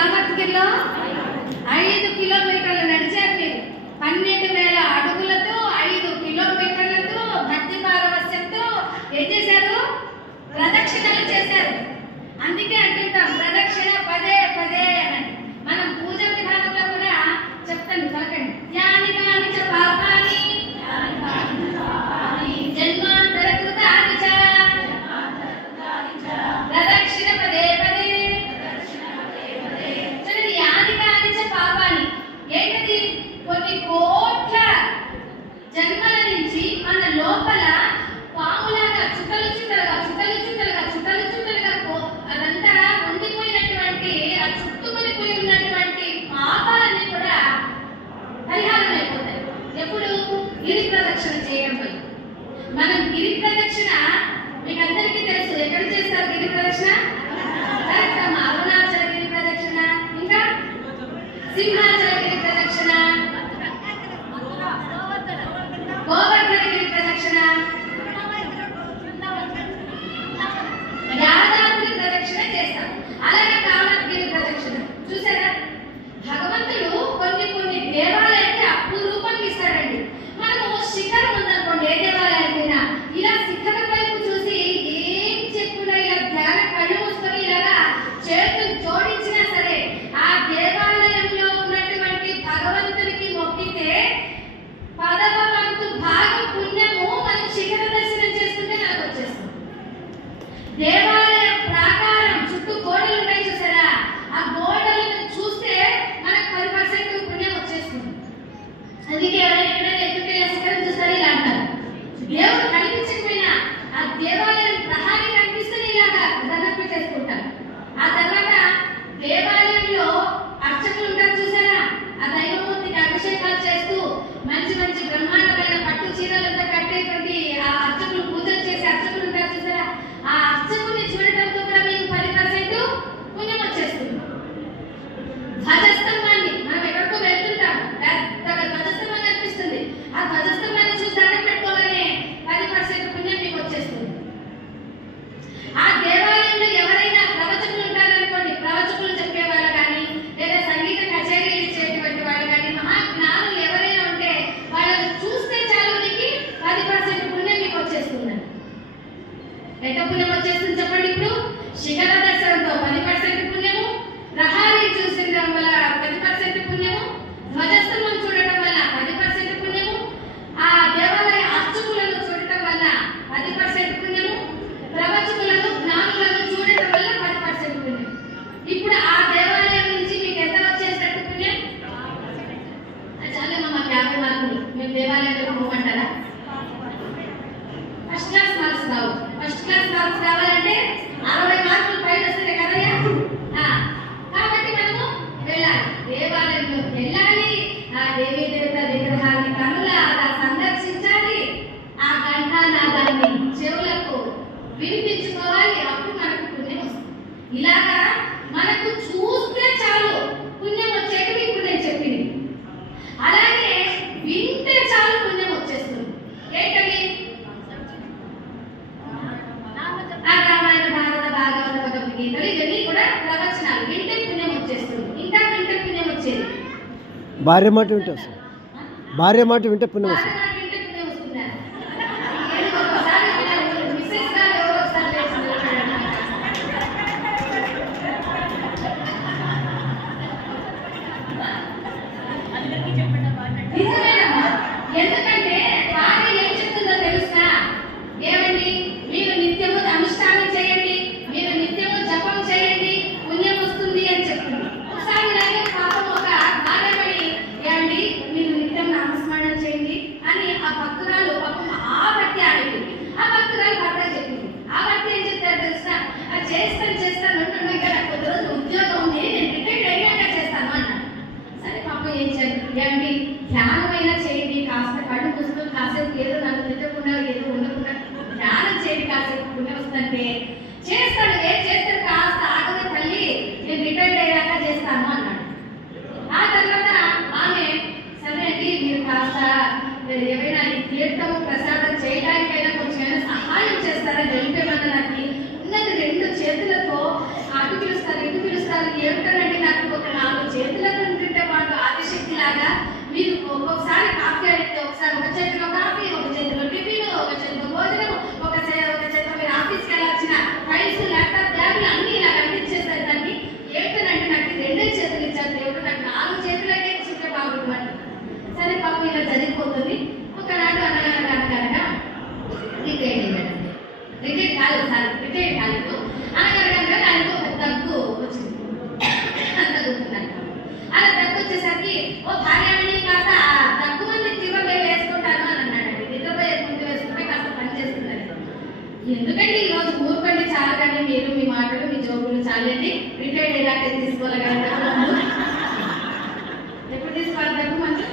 కామత్గిరిలో 5 కిలోమీటర్లు నడిచారు మీరు. 12,000 అడుగులతో 5 కిలోమీటర్లతో భక్తి పారవస్యంతో ఏం చేశారు? ప్రదక్షిణలు చేశారు. అందుకే అంటుంటాం ప్రదక్షిణ పదే పదే అని. మనం పూజ విధానంలో కూడా చెప్తాను పలకండి. యాని కాని చ పాపాని జన్మాంతర కృతాని చ ప్రదక్షిణ పదే పదే. చూడండి, యాని కాని చ పాపాని ఏంటది? కొన్ని కోట్ల జన్మల నుంచి మన లోపల పాములాగా చుట్టలు చుట్టలుగా చుట్టలు చుట్టలుగా చుట్టలు చుట్టలుగా అదంతా ఉండిపోయినటువంటి ఆ చుట్టుకొని ఉన్నటువంటి పాపాలన్నీ కూడా పరిహారం అయిపోతాయి. ఎప్పుడు? గిరి ప్రదక్షిణ చేయడం వల్ల. మనం గిరి ప్రదక్షిణ మీకు అందరికీ తెలుసు. ఎక్కడ చేస్తారు గిరి ప్రదక్షిణ? అరుణాచల గిరి ప్రదక్షిణ, ఇంకా సింహాచల గిరి ప్రదక్షిణ, గోవర్ధన గిరి ప్రదక్షిణ, యాదాద్రి ప్రదక్షిణ చేస్తాం. అలాగే కామద్గిరి ప్రదక్షిణ. చూసారా, భగవంతుడు కొన్ని కొన్ని దేవాలయానికి అపురూపంగా ఇస్తాడండి. మనము శిఖరం ఉందనుకోండి, ఏ దేవాలయానికైనా ఇలా శిఖరం వైపు చూసి ఏం చెప్పుడా ఇలా ధ్యాన కళ్ళు మూసుకొని ఇలాగా చేతులు జోడించినా సరే ఆ దేవాలయంలో ఉన్నటువంటి భగవంతునికి మొక్కితే 10వ వంతు భాగం పుణ్యము మనం శిఖర దర్శనం చేసుకుంటే మనకు వచ్చేస్తుంది. దేవాలయం ప్రాకారం చుట్టూ గోడలు ఉన్నాయి చూసారా, ఆ గోడలను చూస్తే మనకు 10% పుణ్యం వచ్చేస్తుంది. అందుకే ఎవరైనా ఎక్కడైనా ఎక్కడికి శిఖరం చూస్తారు ఇలా అంటారు. దేవుడు కనిపించకపోయినా ఆ దేవాలయం ప్రహారీ కనిపిస్తే ఇలాగా దండం పెట్టేసుకుంటారు. ఆ తర్వాత దేవాలయంలో అర్చకులు ఉంటారు చూసారా, ఆ దైవమూర్తికి అభిషేకాలు చేస్తూ మంచి మంచి బ్రహ్మాండమైన పట్టు చీరలంతా కట్టేటువంటి ఆ అర్చకులు, పూజలు చేసే అర్చకులు ఉంటారు చూసారా, ఆ అర్చకుని చూడటంతో కూడా మీకు 10% పుణ్యం వచ్చేస్తుంది. ధ్వజస్తంభాన్ని మనం ఎక్కడికో వెళ్తుంటాం, పెద్దగా ధ్వజస్తంభం కనిపిస్తుంది. ఆ ధ్వజస్తంభాన్ని చూసి దండం పెట్టుకోగానే 10% పుణ్యం మీకు వచ్చేస్తుంది. ఆ దేవాలయంలో ఎవరైనా ప్రవచకులు ఉంటారనుకోండి, ప్రవచకులు చెప్పేవాళ్ళు కానీ లేదా సంగీత కచేరీలు ఇచ్చేటువంటి వాళ్ళు కానీ మహాజ్ఞానులు ఎవరైనా ఉంటే వాళ్ళని చూస్తే చాలు మీకు 10% పుణ్యం మీకు వచ్చేస్తుంది. ఎంత పుణ్యం వచ్చేస్తుంది చెప్పండి? ఇప్పుడు శిఖర దర్శనంతో 10% పుణ్యము, ప్రహారీ చూసిన వల్ల 10% పుణ్యము, ధ్వజస్తంభం చూడటం వల్ల 10% పుణ్యము, ఆ దేవాలయ అర్చకులను చూడటం వల్ల 10% పుణ్యము, ప్రవచకులను జ్ఞానులను చూడటం వల్ల 10% పుణ్యం. ఇప్పుడు ఆ దేవాలయం నుంచి మీకు ఎంత వచ్చేసినట్టు పుణ్యం? చాలేమో మాకు 50 మార్కులు, మేము దేవాలయంలో పోమంటారా? ఫస్ట్ క్లాస్ మార్క్స్ రావు. ఫస్ట్ క్లాస్ మార్క్స్ రావాలంటే 60 మార్కులు పైన వస్తుంది కదయ్యా. కాబట్టి మనము వెళ్ళాలి, దేవాలయంలోకి వెళ్ళాలి, ఆ దేవీ దేవత విగ్రహాన్ని కనులారా సందర్శించాలి, ఆ ఘంటానాదాన్ని చెవులకు వినిపించుకోవాలి. అప్పుడు మనకు పుణ్యం వస్తుంది. ఇలాగా మనకు చూస్తే చాలు పుణ్యం వచ్చేది ఇప్పుడు నేను చెప్పింది. అలాగే వింటే చాలు పుణ్యం వచ్చేస్తుంది. ఏంటవి? రామాయణ, భారత, భాగవత, భగవద్గీతలు ఇవన్నీ కూడా ప్రవచనాలు. వింటే పుణ్యం వచ్చేస్తుంది. ఇంకా వింటే పుణ్యం వచ్చేది. భార్య మాట వింటే వస్తుంది. భార్య మాట వింటే పుణ్యం వస్తుంది. ఎందుకంటే భార్య ఏం చెప్తుందో తెలుసా? ఏమండి, మీరు నిత్యము అనుష్ఠానం చేయండి, మీరు నిత్యము జపం చేయండి, పుణ్యం వస్తుంది అని చెప్తుంది. ఒకసారి ఇలాగే పాపం ఒక భార్య పడి, ఏమండి మీరు నిత్యం నామస్మరణ చేయండి అని ఆ భక్తురాలు పాపం ఆ భక్తి ఆడింది. ఆ భక్తురాలు భర్త చెప్పింది. ఆ భక్తి ఏం చెప్తారు తెలుసా? చేస్తాను ఉంటున్నా, ఇక్కడ కొద్ది రోజులు ఉద్యోగం ఉంది, నేను రిటైర్డ్ అయ్యాక చేస్తాను అన్నాడు. సరే పాపం ఏం చేయాలి? ఏమండి ధ్యానమైనా చేయండి, కాస్త కళ్ళు మూసుకొని కాసేపు ఏదో నన్ను తిట్టకుండా ఏదో ఉండకుండా ధ్యానం చేయండి, కాసేపు పుణ్యం వస్తుందంటే చేస్తాడు. ఏం చేస్తాడు? కాస్త ఆగమే తల్లి, నేను రిటైర్డ్ అయ్యాక చేస్తాను అన్నాడు. ఆ తర్వాత ఆమె సరే అండి మీరు కాస్త ఏమైనా తీర్థము ప్రసాదం చేయడానికైనా కొంచెం సహాయం చేస్తారా? తెలిపేమన్నా నాకు ఉన్నది 2 చేతులతో అటు పిలుస్తారు ఇటు పిలుస్తారు, ఏమిటండి నాకు రిటైర్ కాలేదు అనగనగా ఆయనకు ఒక దగ్గు వచ్చింది. తగ్గుతుందంట. అలా దగ్గు వచ్చేసరికి ఓ భార్యని కాస్త దగ్గు మంది జీవమే వేసుకుంటాను అని అన్నాడండి. నిద్రపోయే ముందు వేసుకుంటే కాస్త పని చేస్తుందని. ఎందుకంటే ఈ రోజు ఊరుకండి చాలకండి, మీరు మీ మాటలు మీ జోకులు చాలండి. రిటైర్డ్ అయ్యాక తీసుకోవాలి కదా. ఎప్పుడు తీసుకోవాలి దగ్గు మంచి